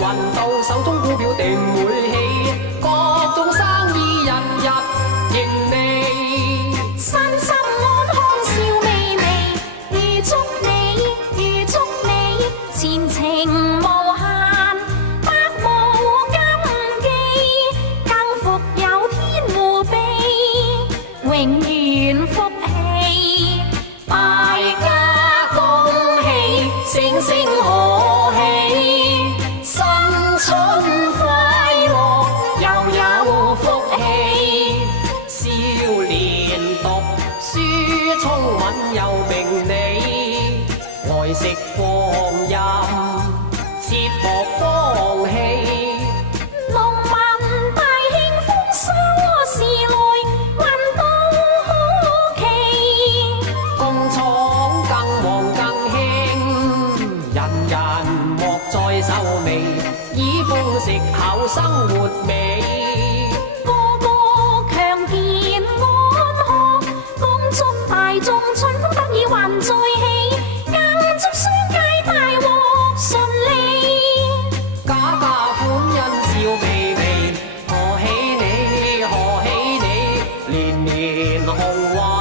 運到手中股票定會起，各種生意日日盈利，身心安康笑眯眯，預祝你預祝你前程無限，百無禁忌，更福有天護庇，永遠福氣，大家恭喜，聲聲可喜，新春快樂又有福氣，少年讀書聰敏又明理，愛惜光陰切莫放棄。農民大慶豐收時來，運到好期，工廠更旺更興，人人莫再愁眉，以豐食厚生活美。個個強健安康，恭祝大眾春風得意還在起，更祝商界大獲順利。家家歡欣笑微微，賀喜你，賀喜你，年年紅運。